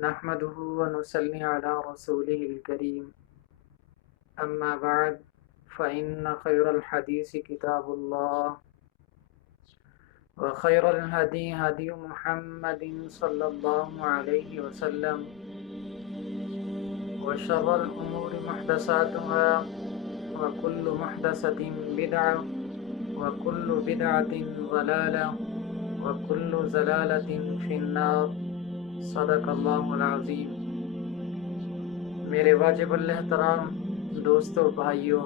نحمده ونصلي على رسوله الكريم أما بعد فإن خير الحديث كتاب الله وخير الهدي هدي محمد صلى الله عليه وسلم وشر الأمور محدثاتها وكل محدثة بدعة وكل بدعة ضلالة وكل ضلالة في النار صدق اللہ العظیم۔ میرے واجب الاحترام دوستو، بھائیوں،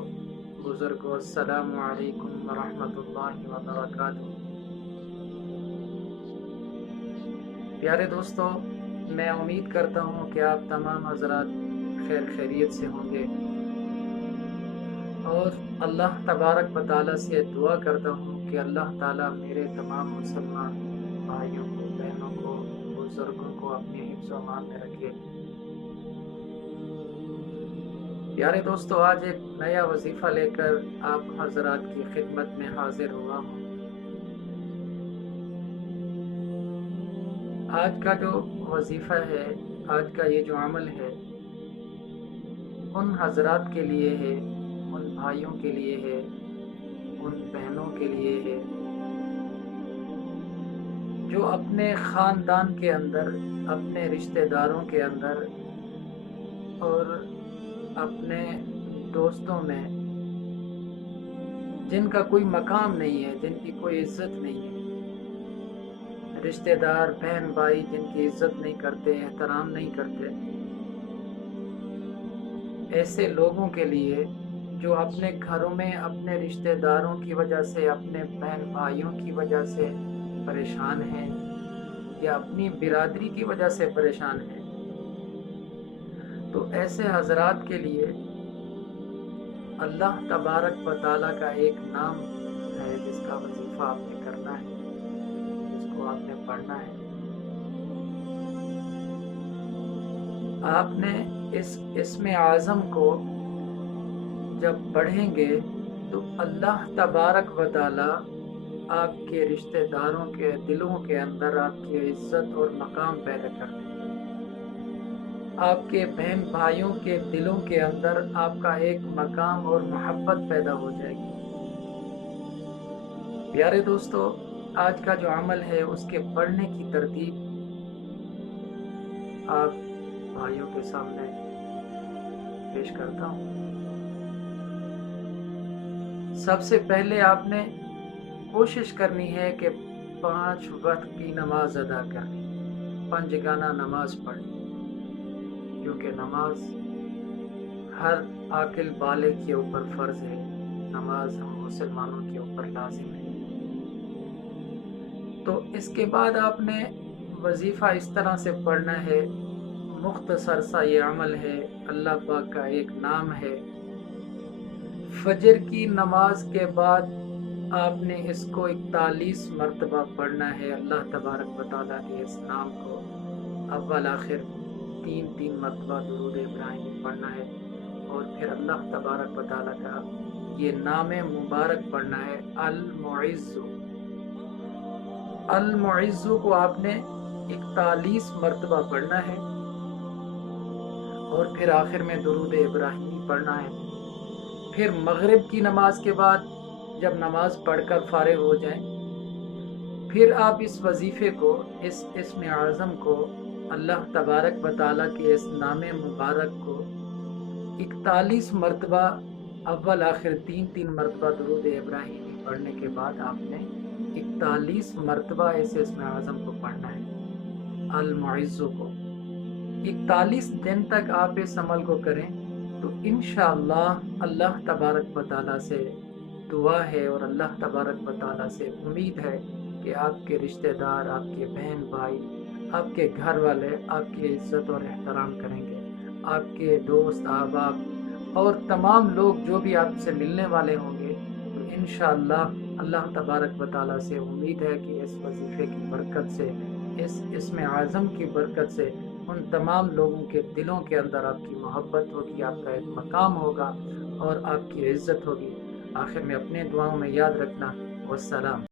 بزرگوں، السلام علیکم ورحمۃ اللہ وبرکاتہ۔ پیارے دوستو، میں امید کرتا ہوں کہ آپ تمام حضرات خیر خیریت سے ہوں گے، اور اللہ تبارک و تعالیٰ سے دعا کرتا ہوں کہ اللہ تعالیٰ میرے تمام مسلمان بھائیوں کو، بہنوں کو، بزرگوں کو اپنے حفظ و امان میں رکھے۔ پیارے دوستو، آج ایک نیا وظیفہ لے کر آپ حضرات کی خدمت میں حاضر ہوا ہوں۔ آج کا جو وظیفہ ہے، آج کا یہ جو عمل ہے، ان حضرات کے لیے ہے، ان بھائیوں کے لیے ہے، ان بہنوں کے لیے ہے جو اپنے خاندان کے اندر، اپنے رشتہ داروں کے اندر اور اپنے دوستوں میں جن کا کوئی مقام نہیں ہے، جن کی کوئی عزت نہیں ہے، رشتہ دار بہن بھائی جن کی عزت نہیں کرتے، احترام نہیں کرتے، ایسے لوگوں کے لیے جو اپنے گھروں میں اپنے رشتہ داروں کی وجہ سے، اپنے بہن بھائیوں کی وجہ سے پریشان ہیں یا اپنی برادری کی وجہ سے پریشان ہیں، تو ایسے حضرات کے لیے اللہ تبارک و تعالیٰ کا ایک نام ہے جس کا وظیفہ آپ نے کرنا ہے، جس کو آپ نے پڑھنا ہے۔ آپ نے اس اسم اعظم کو جب پڑھیں گے تو اللہ تبارک و تعالیٰ آپ کے رشتہ داروں کے دلوں کے اندر آپ کی عزت اور مقام پیدا کر دیں گے۔ آپ کے بہن بھائیوں کے دلوں کے اندر آپ کا ایک مقام اور محبت پیدا ہو جائے گی۔ پیارے دوستو، آج کا جو عمل ہے اس کے پڑھنے کی ترتیب آپ بھائیوں کے سامنے پیش کرتا ہوں۔ سب سے پہلے آپ نے کوشش کرنی ہے کہ 5 وقت کی نماز ادا کرنی، 5 گانا نماز پڑھنی، کیونکہ نماز ہر عاقل بالغ کے اوپر فرض ہے، نماز ہم مسلمانوں کے اوپر لازم ہے۔ تو اس کے بعد آپ نے وظیفہ اس طرح سے پڑھنا ہے، مختصر سا یہ عمل ہے، اللہ پاک کا ایک نام ہے۔ فجر کی نماز کے بعد آپ نے اس کو 41 مرتبہ پڑھنا ہے، اللہ تبارک و تعالیٰ کے اس نام کو اول آخر 3 مرتبہ درود ابراہیمی پڑھنا ہے، اور پھر اللہ تبارک و تعالیٰ کا یہ نام مبارک پڑھنا ہے، المعز۔ المعز کو آپ نے 41 مرتبہ پڑھنا ہے، اور پھر آخر میں درود ابراہیمی پڑھنا ہے۔ پھر مغرب کی نماز کے بعد جب نماز پڑھ کر فارغ ہو جائیں، پھر آپ اس وظیفے کو، اس اسم اعظم کو، اللہ تبارک و تعالیٰ کے اس نام مبارک کو 41 مرتبہ اول آخر 3 مرتبہ درود ابراہیمی پڑھنے کے بعد آپ نے 41 مرتبہ اس اسم اعظم کو پڑھنا ہے، المعز کو۔ 41 دن تک آپ اس عمل کو کریں تو انشاءاللہ اللہ تبارک و تعالیٰ سے دعا ہے اور اللہ تبارک و تعالیٰ سے امید ہے کہ آپ کے رشتہ دار، آپ کے بہن بھائی، آپ کے گھر والے آپ کی عزت اور احترام کریں گے، آپ کے دوست احباب اور تمام لوگ جو بھی آپ سے ملنے والے ہوں گے، تو انشاءاللہ اللہ تبارک و تعالیٰ سے امید ہے کہ اس وظیفے کی برکت سے، اس اسم اعظم کی برکت سے ان تمام لوگوں کے دلوں کے اندر آپ کی محبت ہوگی، آپ کا ایک مقام ہوگا اور آپ کی عزت ہوگی۔ آخر میں اپنے دعاؤں میں یاد رکھنا، والسلام۔